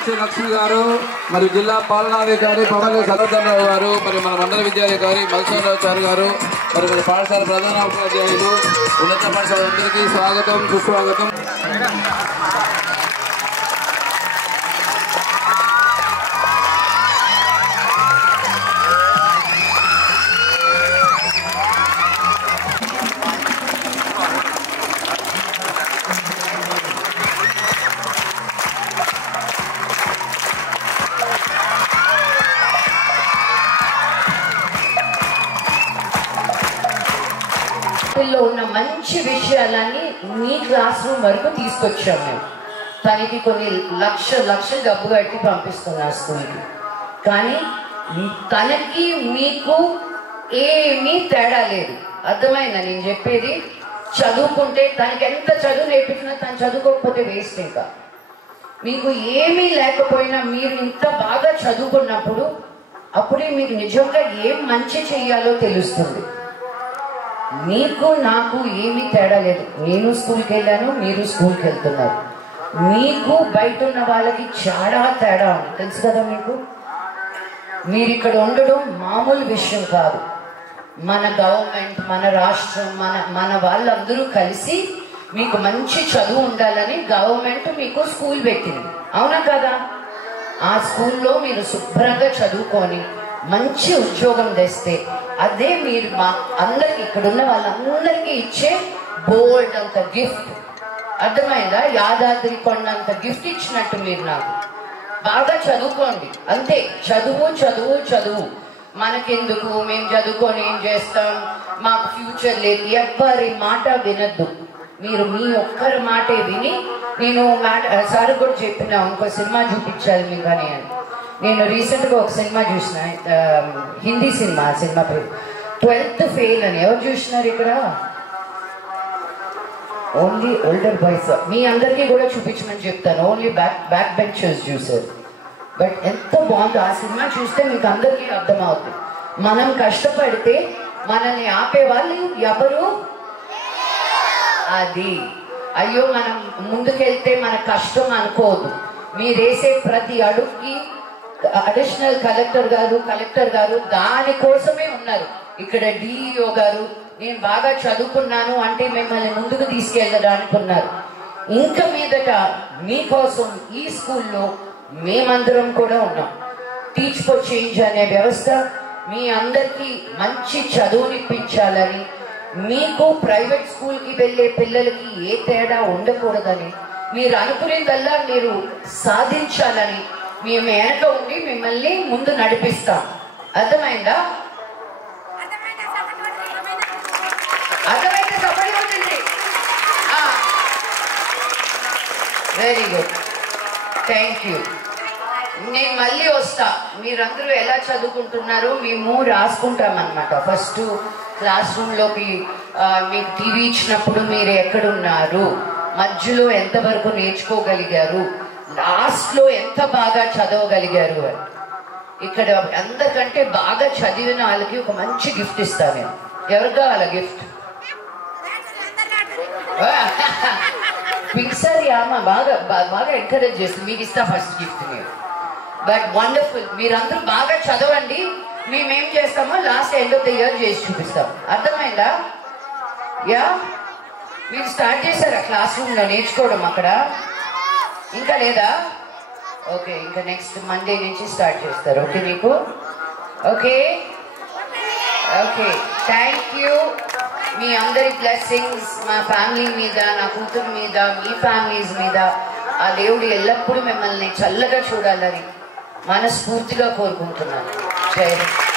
మంచి లక్ష్మి గారు, మరి జిల్లా పాలనాధికారి పవన్ సరోజరావు గారు, మరి మన మండల విద్యాధికారి మల్సరావు గారు, మరి మన పాఠశాల ప్రధానోపాధ్యాయులు, ఉన్నత పాఠశాల అందరికీ స్వాగతం సుస్వాగతం. ఉన్న మంచి విషయాలన్నీ మీ క్లాస్ రూమ్ వరకు తీసుకొచ్చాం మేము. తనకి కొన్ని లక్షలు డబ్బు కట్టి పంపిస్తున్నాం స్కూల్కి, కానీ తనకి మీకు ఏమీ తేడా లేదు. అర్థమైందా నేను చెప్పేది? చదువుకుంటే తనకి ఎంత చదువు నేర్పించినా తను చదువుకోకపోతే వేస్ట్. ఇంకా మీకు ఏమీ లేకపోయినా మీరు ఇంత బాగా చదువుకున్నప్పుడు అప్పుడే మీకు నిజంగా ఏం మంచి చెయ్యాలో తెలుస్తుంది. మీకు నాకు ఏమీ తేడా లేదు. నేను స్కూల్కి వెళ్ళాను, మీరు స్కూల్కి వెళ్తున్నారు. మీకు బయట ఉన్న వాళ్ళకి చాలా తేడా ఉంది, తెలుసు కదా మీకు. మీరు ఇక్కడ ఉండడం మామూలు విషయం కాదు. మన గవర్నమెంట్, మన రాష్ట్రం, మన వాళ్ళందరూ కలిసి మీకు మంచి చదువు ఉండాలని గవర్నమెంట్ మీకు స్కూల్ పెట్టింది, అవునా కదా? ఆ స్కూల్లో మీరు శుభ్రంగా చదువుకొని మంచి ఉద్యోగం తెస్తే అదే మీరు మా అందరికి, ఇక్కడ ఉన్న వాళ్ళందరికీ ఇచ్చే బోల్డ్ అంత గిఫ్ట్. అర్థమైందా? యాదాద్రి కొండంత గిఫ్ట్ ఇచ్చినట్టు మీరు నాకు. బాగా చదువుకోండి అంతే. చదువు చదువు చదువు. మనకెందుకు, మేము చదువుకొని ఏం చేస్తాం, మాకు ఫ్యూచర్ లేదు, ఎవ్వరి మాట వినద్దు. మీరు మీ ఒక్కరి మాటే విని, నేను సార్ కూడా చెప్పిన ఇంకో సినిమా చూపించాలి మీకు అని. నేను రీసెంట్గా ఒక సినిమా చూసిన, హిందీ సినిమా. సినిమా పేరు 12th ఫెయిల్ అని. ఎవరు చూసినారు ఇక్కడ? Only older boys. మీ అందరికీ కూడా చూపించమని చెప్తాను. ఓన్లీ బ్యాక్ బెంచర్స్ చూసారు. బట్ ఎంత బాగుందో ఆ సినిమా. చూస్తే మీకు అందరికీ అర్థమవుతుంది. మనం కష్టపడితే మనల్ని ఆపేవాళ్ళు ఎవరు? అది అయ్యో మనం ముందుకెళ్తే మన కష్టం అనుకోవద్దు. మీరేసే ప్రతి అడుగుకి అడిషనల్ కలెక్టర్ గారు దానికోసమే ఉన్నారు. ఇక్కడ డిఈఓ గారు నేను బాగా చదువుకున్నాను అంటే మిమ్మల్ని ముందుకు తీసుకెళ్ళడానికి ఉన్నారు. ఇంకా మీదట మీకోసం ఈ స్కూల్లో మేమందరం కూడా ఉన్నాం. టీచ్ ఫర్ చేంజ్ అనే వ్యవస్థ మీ అందరికీ మంచి చదువునిప్పించాలని, మీకు ప్రైవేట్ స్కూల్కి వెళ్ళే పిల్లలకి ఏ తేడా ఉండకూడదని, మీరు అనుకునేదల్లా మీరు సాధించాలని మేము వెనక ఉండి మిమ్మల్ని ముందు నడిపిస్తాం. అర్థమైందా? అర్థమైతే సపోర్ట్ అవుతుంది. Very good, thank you. నేను మళ్ళీ వస్తా. మీరందరూ ఎలా చదువుకుంటున్నారో మేము రాసుకుంటామన్నమాట. ఫస్ట్ క్లాస్ రూమ్లోకి మీకు టీవీ ఇచ్చినప్పుడు మీరు ఎక్కడున్నారు, మధ్యలో ఎంతవరకు నేర్చుకోగలిగారు, లాస్ట్లో ఎంత బాగా చదవగలిగారు అని. ఇక్కడ అందరికంటే బాగా చదివిన వాళ్ళకి ఒక మంచి గిఫ్ట్ ఇస్తాను నేను. ఎవరు కావాలా గిఫ్ట్? పిక్సర్ యామ బాగా ఎంకరేజ్ చేస్తుంది. మీకు ఇస్తా ఫస్ట్ గిఫ్ట్ నేను. But wonderful. మీరందరూ బాగా చదవండి. మేమేం చేస్తామో last end of the year చేసి చూపిస్తాం. అర్థమైందా? యా, మీరు స్టార్ట్ చేశారా క్లాస్ రూమ్లో నేర్చుకోవడం? అక్కడ ఇంకా లేదా? ఓకే, ఇంకా నెక్స్ట్ మండే నుంచి స్టార్ట్ చేస్తారు. ఓకే మీకు? Okay okay, thank you. మీ అందరి బ్లెస్సింగ్స్ మా ఫ్యామిలీ మీద, నా కూతురు మీద, మీ ఫ్యామిలీస్ మీద ఆ దేవుడు ఎల్లప్పుడూ మిమ్మల్ని చల్లగా చూడాలని మనస్ఫూర్తిగా కోరుకుంటున్నాను. జై హింద్.